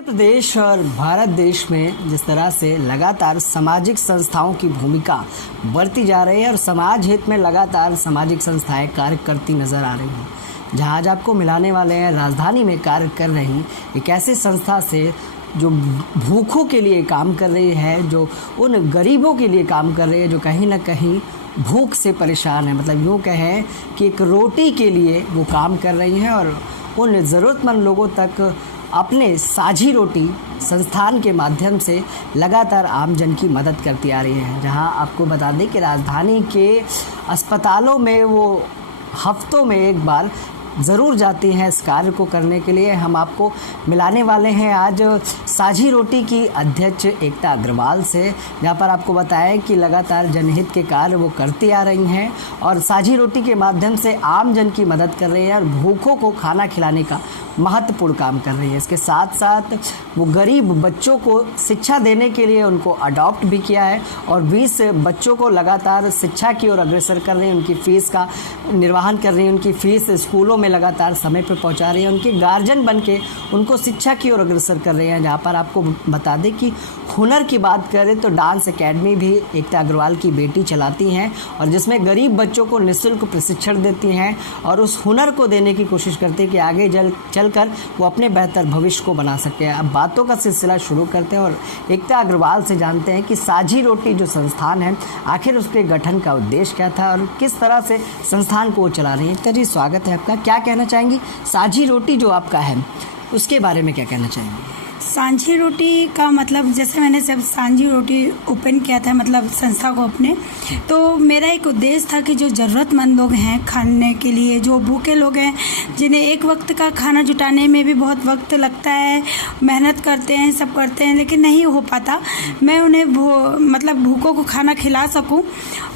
उत्तर प्रदेश और भारत देश में जिस तरह से लगातार सामाजिक संस्थाओं की भूमिका बढ़ती जा रही है और समाज हित में लगातार सामाजिक संस्थाएं कार्य करती नजर आ रही हैं, जहां आज आपको मिलाने वाले हैं राजधानी में कार्य कर रही एक ऐसी संस्था से जो भूखों के लिए काम कर रही है, जो उन गरीबों के लिए काम कर रही है जो कहीं ना कहीं भूख से परेशान है। मतलब यूँ कहें कि एक रोटी के लिए वो काम कर रही हैं और उन ज़रूरतमंद लोगों तक अपने साझी रोटी संस्थान के माध्यम से लगातार आमजन की मदद करती आ रही है। जहां आपको बता दें कि राजधानी के अस्पतालों में वो हफ्तों में एक बार ज़रूर जाती हैं इस कार्य को करने के लिए। हम आपको मिलाने वाले हैं आज साझी रोटी की अध्यक्ष एकता अग्रवाल से, जहां पर आपको बताएं कि लगातार जनहित के कार्य वो करती आ रही हैं और साझी रोटी के माध्यम से आम जन की मदद कर रही है और भूखों को खाना खिलाने का महत्वपूर्ण काम कर रही है। इसके साथ साथ वो गरीब बच्चों को शिक्षा देने के लिए उनको अडॉप्ट भी किया है और 20 बच्चों को लगातार शिक्षा की ओर अग्रसर कर रही है, उनकी फ़ीस का निर्वहन कर रही है, उनकी फ़ीस स्कूलों में लगातार समय पर पहुंचा रही है, उनके गार्जियन बन के उनको शिक्षा की ओर अग्रसर कर रहे हैं। जहाँ पर आपको बता दें कि हुनर की बात करें तो डांस एकेडमी भी एकता अग्रवाल की बेटी चलाती हैं और जिसमें गरीब बच्चों को निःशुल्क प्रशिक्षण देती हैं और उस हुनर को देने की कोशिश करती हैं कि आगे चलकर वो अपने बेहतर भविष्य को बना सके। अब बातों का सिलसिला शुरू करते हैं और एकता अग्रवाल से जानते हैं कि साझी रोटी जो संस्थान है आखिर उसके गठन का उद्देश्य क्या था और किस तरह से संस्थान को वो चला रही है। एकता जी, स्वागत है आपका। क्या कहना चाहेंगी साझी रोटी जो आपका है उसके बारे में क्या कहना चाहेंगी? सांझी रोटी का मतलब, जैसे मैंने जब सांझी रोटी ओपन किया था मतलब संस्था को अपने, तो मेरा एक उद्देश्य था कि जो ज़रूरतमंद लोग हैं खाने के लिए, जो भूखे लोग हैं जिन्हें एक वक्त का खाना जुटाने में भी बहुत वक्त लगता है, मेहनत करते हैं, सब करते हैं लेकिन नहीं हो पाता, मैं उन्हें मतलब भूखों को खाना खिला सकूं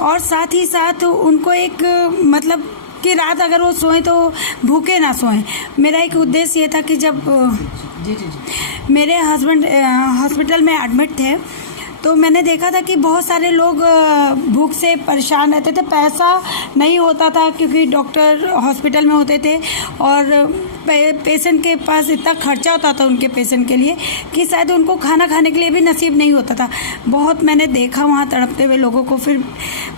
और साथ ही साथ उनको एक मतलब कि रात अगर वो सोएं तो भूखे ना सोएं। मेरा एक उद्देश्य ये था कि जब मेरे हस्बैंड हॉस्पिटल में एडमिट थे तो मैंने देखा था कि बहुत सारे लोग भूख से परेशान रहते थे, पैसा नहीं होता था क्योंकि डॉक्टर हॉस्पिटल में होते थे और पेशेंट के पास इतना खर्चा होता था उनके पेशेंट के लिए कि शायद उनको खाना खाने के लिए भी नसीब नहीं होता था। बहुत मैंने देखा वहाँ तड़पते हुए लोगों को। फिर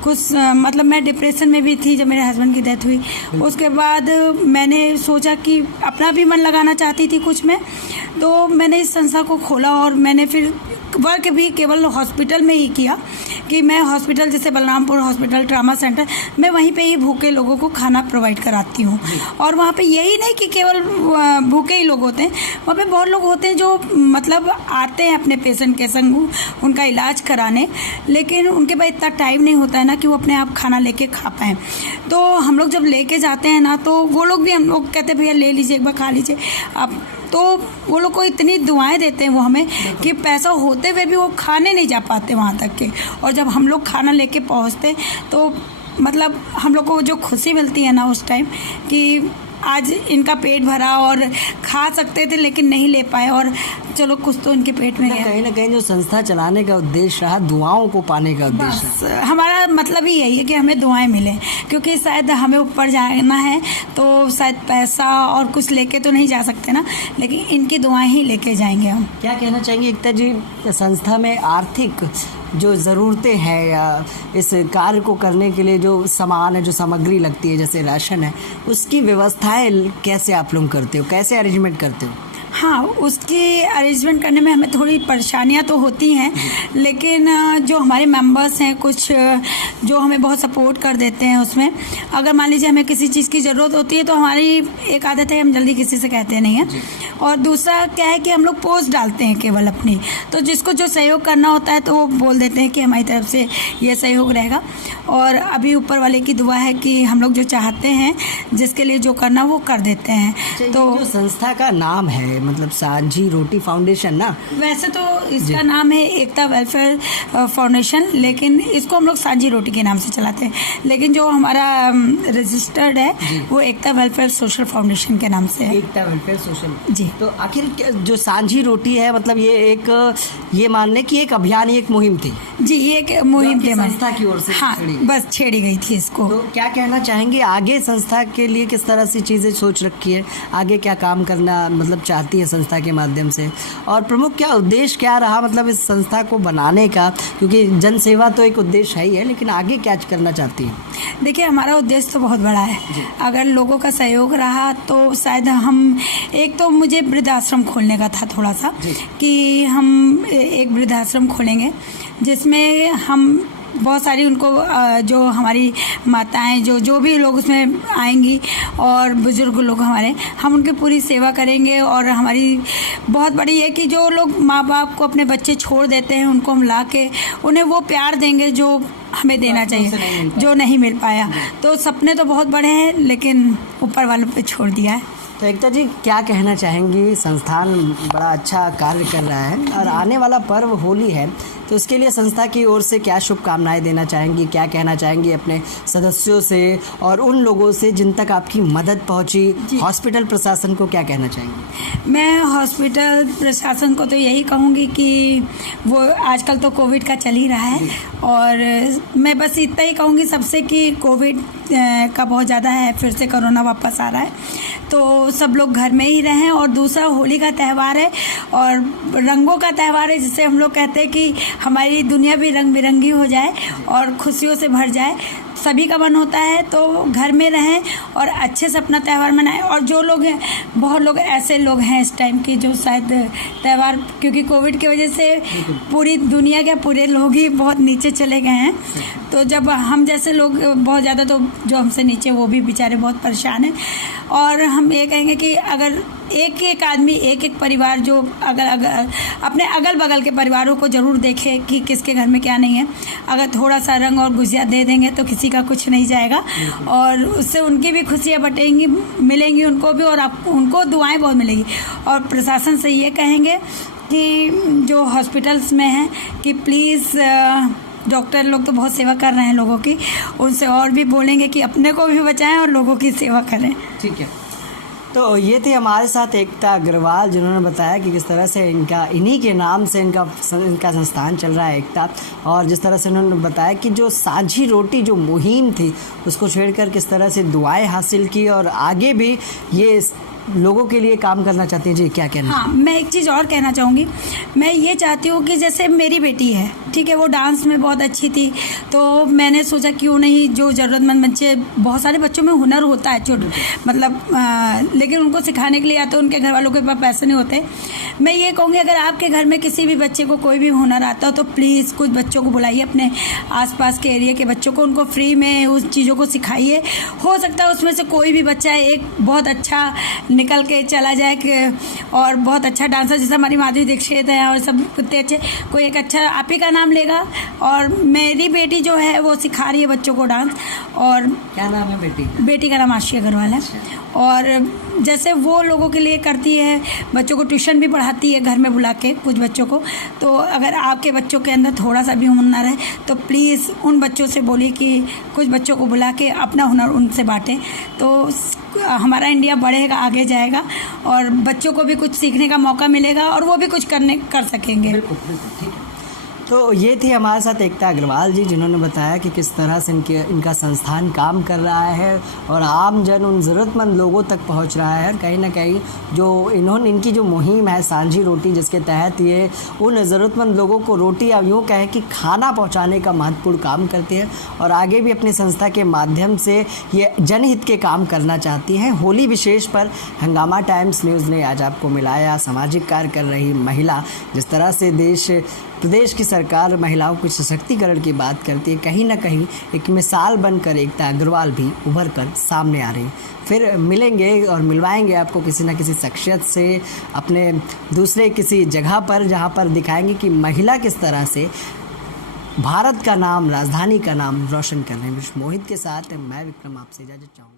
कुछ मतलब मैं डिप्रेशन में भी थी जब मेरे हस्बैंड की डेथ हुई। उसके बाद मैंने सोचा कि अपना भी मन लगाना चाहती थी कुछ में, तो मैंने इस संस्था को खोला और मैंने फिर वर्क भी केवल हॉस्पिटल में ही किया कि मैं हॉस्पिटल जैसे बलरामपुर हॉस्पिटल ट्रामा सेंटर, मैं वहीं पे ही भूखे लोगों को खाना प्रोवाइड कराती हूँ। और वहाँ पे यही नहीं कि केवल भूखे ही लोग होते हैं, वहाँ पे बहुत लोग होते हैं जो मतलब आते हैं अपने पेशेंट के संग उनका इलाज कराने, लेकिन उनके पास इतना टाइम नहीं होता है ना कि वो अपने आप खाना लेके खा पाएँ। तो हम लोग जब लेके जाते हैं ना तो वो लोग भी हम लोग कहते हैं भैया ले लीजिए, एक बार खा लीजिए आप, तो वो लोग को इतनी दुआएं देते हैं वो हमें कि पैसा होते हुए भी वो खाने नहीं जा पाते वहाँ तक के। और जब हम लोग खाना लेके पहुँचते तो मतलब हम लोग को जो खुशी मिलती है ना उस टाइम कि आज इनका पेट भरा और खा सकते थे लेकिन नहीं ले पाए और चलो कुछ तो इनके पेट में गया। कहीं ना कहीं जो संस्था चलाने का उद्देश्य रहा दुआओं को पाने का उद्देश्य, हमारा मतलब ही यही है कि हमें दुआएं मिले, क्योंकि शायद हमें ऊपर जाना है तो शायद पैसा और कुछ लेके तो नहीं जा सकते ना, लेकिन इनकी दुआएं ही लेके जाएंगे हम। क्या कहना चाहेंगे एकता जी, संस्था में आर्थिक जो ज़रूरतें हैं या इस कार्य को करने के लिए जो सामान है, जो सामग्री लगती है जैसे राशन है, उसकी व्यवस्थाएं कैसे आप लोग करते हो, कैसे अरेंजमेंट करते हो? हाँ, उसकी अरेंजमेंट करने में हमें थोड़ी परेशानियाँ तो होती हैं, लेकिन जो हमारे मेंबर्स हैं कुछ जो हमें बहुत सपोर्ट कर देते हैं उसमें। अगर मान लीजिए हमें किसी चीज़ की ज़रूरत होती है तो हमारी एक आदत है हम जल्दी किसी से कहते नहीं हैं। और दूसरा क्या है कि हम लोग पोस्ट डालते हैं केवल अपनी, तो जिसको जो सहयोग करना होता है तो वो बोल देते हैं कि हमारी तरफ से ये सहयोग रहेगा। और अभी ऊपर वाले की दुआ है कि हम लोग जो चाहते हैं जिसके लिए जो करना वो कर देते हैं। तो जो संस्था का नाम है मतलब साझी रोटी फाउंडेशन ना, वैसे तो इसका नाम है एकता वेलफेयर फाउंडेशन, लेकिन इसको हम लोग साझी रोटी के नाम से चलाते हैं, लेकिन जो हमारा रजिस्टर्ड है वो एकता वेलफेयर सोशल फाउंडेशन के नाम से है। एकता वेलफेयर सोशल जी। तो आखिर जो साझी रोटी है मतलब ये मान लें कि एक अभियान, एक मुहिम थी जी, ये एक मुहिम थी संस्था की ओर से। हाँ, बस छेड़ी गई थी इसको। तो क्या कहना चाहेंगे आगे संस्था के लिए किस तरह से चीजें सोच रखी है, आगे क्या काम करना मतलब चाहती करती हैं संस्था के माध्यम से, और प्रमुख क्या उद्देश्य क्या रहा मतलब इस संस्था को बनाने का, क्योंकि जन सेवा तो एक उद्देश्य है ही है, लेकिन आगे क्या करना चाहती हैं? देखिए, हमारा उद्देश्य तो बहुत बड़ा है। अगर लोगों का सहयोग रहा तो शायद हम, एक तो मुझे वृद्धाश्रम खोलने का था थोड़ा सा, कि हम एक वृद्धाश्रम खोलेंगे जिसमें हम बहुत सारी उनको जो हमारी माताएं जो भी लोग उसमें आएंगी और बुजुर्ग लोग हमारे, हम उनकी पूरी सेवा करेंगे। और हमारी बहुत बड़ी है कि जो लोग माँ बाप को अपने बच्चे छोड़ देते हैं, उनको हम ला के उन्हें वो प्यार देंगे जो हमें देना चाहिए, जो नहीं मिल पाया। तो सपने तो बहुत बड़े हैं, लेकिन ऊपर वालों पे छोड़ दिया है। तो एकता जी, क्या कहना चाहेंगी? संस्थान बड़ा अच्छा कार्य कर रहा है और आने वाला पर्व होली है, तो उसके लिए संस्था की ओर से क्या शुभकामनाएं देना चाहेंगी, क्या कहना चाहेंगी अपने सदस्यों से और उन लोगों से जिन तक आपकी मदद पहुंची? हॉस्पिटल प्रशासन को क्या कहना चाहेंगी? मैं हॉस्पिटल प्रशासन को तो यही कहूँगी कि वो आजकल तो कोविड का चल ही रहा है, और मैं बस इतना ही कहूँगी सबसे कि कोविड का बहुत ज़्यादा है, फिर से कोरोना वापस आ रहा है, तो सब लोग घर में ही रहें। और दूसरा, होली का त्यौहार है और रंगों का त्यौहार है, जिससे हम लोग कहते हैं कि हमारी दुनिया भी रंग बिरंगी हो जाए और खुशियों से भर जाए। सभी का मन होता है, तो घर में रहें और अच्छे से अपना त्यौहार मनाएं। और जो लोग हैं, बहुत लोग ऐसे लोग हैं इस टाइम के जो शायद त्यौहार, क्योंकि कोविड की वजह से पूरी दुनिया के पूरे लोग ही बहुत नीचे चले गए हैं, तो जब हम जैसे लोग बहुत ज़्यादा, तो जो हमसे नीचे वो भी बेचारे बहुत परेशान हैं। और हम ये कहेंगे कि अगर एक एक आदमी, एक एक परिवार जो अपने अगल बगल के परिवारों को ज़रूर देखे कि किसके घर में क्या नहीं है। अगर थोड़ा सा रंग और गुजिया दे देंगे तो किसी का कुछ नहीं जाएगा, और उससे उनकी भी खुशियाँ बटेंगी, मिलेंगी उनको भी, और उनको दुआएं बहुत मिलेगी। और प्रशासन से ये कहेंगे कि जो हॉस्पिटल्स में हैं कि प्लीज़, डॉक्टर लोग तो बहुत सेवा कर रहे हैं लोगों की, उनसे और भी बोलेंगे कि अपने को भी बचाएं और लोगों की सेवा करें। ठीक है। तो ये थी हमारे साथ एकता अग्रवाल, जिन्होंने बताया कि किस तरह से इन्हीं के नाम से इनका संस्थान चल रहा है, एकता। और जिस तरह से उन्होंने बताया कि जो साझी रोटी जो मुहिम थी उसको छेड़कर किस तरह से दुआएं हासिल की, और आगे भी ये लोगों के लिए काम करना चाहती हैं। जी, क्या कहना? हाँ, मैं एक चीज़ और कहना चाहूँगी। मैं ये चाहती हूँ कि जैसे मेरी बेटी है, ठीक है, वो डांस में बहुत अच्छी थी, तो मैंने सोचा क्यों नहीं, जो ज़रूरतमंद बच्चे, बहुत सारे बच्चों में हुनर होता है छोटे, मतलब लेकिन उनको सिखाने के लिए या तो उनके घर वालों के पास पैसे नहीं होते। मैं ये कहूँगी, अगर आपके घर में किसी भी बच्चे को कोई भी हुनर आता हो तो प्लीज़ कुछ बच्चों को बुलाइए, अपने आसपास के एरिया के बच्चों को, उनको फ्री में उस चीज़ों को सिखाइए। हो सकता है उसमें से कोई भी बच्चा एक बहुत अच्छा निकल के चला जाए और बहुत अच्छा डांसर, जैसे हमारी माधुरी दीक्षित है और सब कितने अच्छे, कोई एक अच्छा आप ही का नाम लेगा। और मेरी बेटी जो है वो सिखा रही है बच्चों को डांस। और क्या नाम है बेटी? बेटी का नाम आशी अग्रवाल है। और जैसे वो लोगों के लिए करती है, बच्चों को ट्यूशन भी पढ़ाती है घर में बुला के कुछ बच्चों को। तो अगर आपके बच्चों के अंदर थोड़ा सा भी हुनर है तो प्लीज़ उन बच्चों से बोलिए कि कुछ बच्चों को बुला के अपना हुनर उनसे बांटें, तो हमारा इंडिया बढ़ेगा, आगे जाएगा, और बच्चों को भी कुछ सीखने का मौका मिलेगा और वो भी कुछ कर सकेंगे। बिल्कुल बिल्कुल, ठीक है। तो ये थी हमारे साथ एकता अग्रवाल जी, जिन्होंने बताया कि किस तरह से इनका संस्थान काम कर रहा है और आम जन, उन ज़रूरतमंद लोगों तक पहुंच रहा है। कहीं ना कहीं जो इनकी जो मुहिम है साझी रोटी, जिसके तहत ये उन ज़रूरतमंद लोगों को रोटी, या यूँ कहें कि खाना पहुंचाने का महत्वपूर्ण काम करती है, और आगे भी अपनी संस्था के माध्यम से ये जनहित के काम करना चाहती हैं। होली विशेष पर हंगामा टाइम्स न्यूज़ ने आज आपको मिलाया सामाजिक कार्य कर रही महिला, जिस तरह से प्रदेश की सरकार महिलाओं के सशक्तिकरण की बात करती है, कहीं ना कहीं एक मिसाल बनकर एकता अग्रवाल भी उभर कर सामने आ रही है। फिर मिलेंगे और मिलवाएंगे आपको किसी न किसी शख्सियत से, अपने दूसरे किसी जगह पर, जहां पर दिखाएंगे कि महिला किस तरह से भारत का नाम, राजधानी का नाम रोशन कर रहे हैं। मोहित के साथ मैं विक्रम आपसे इजाज़त चाहूँगा।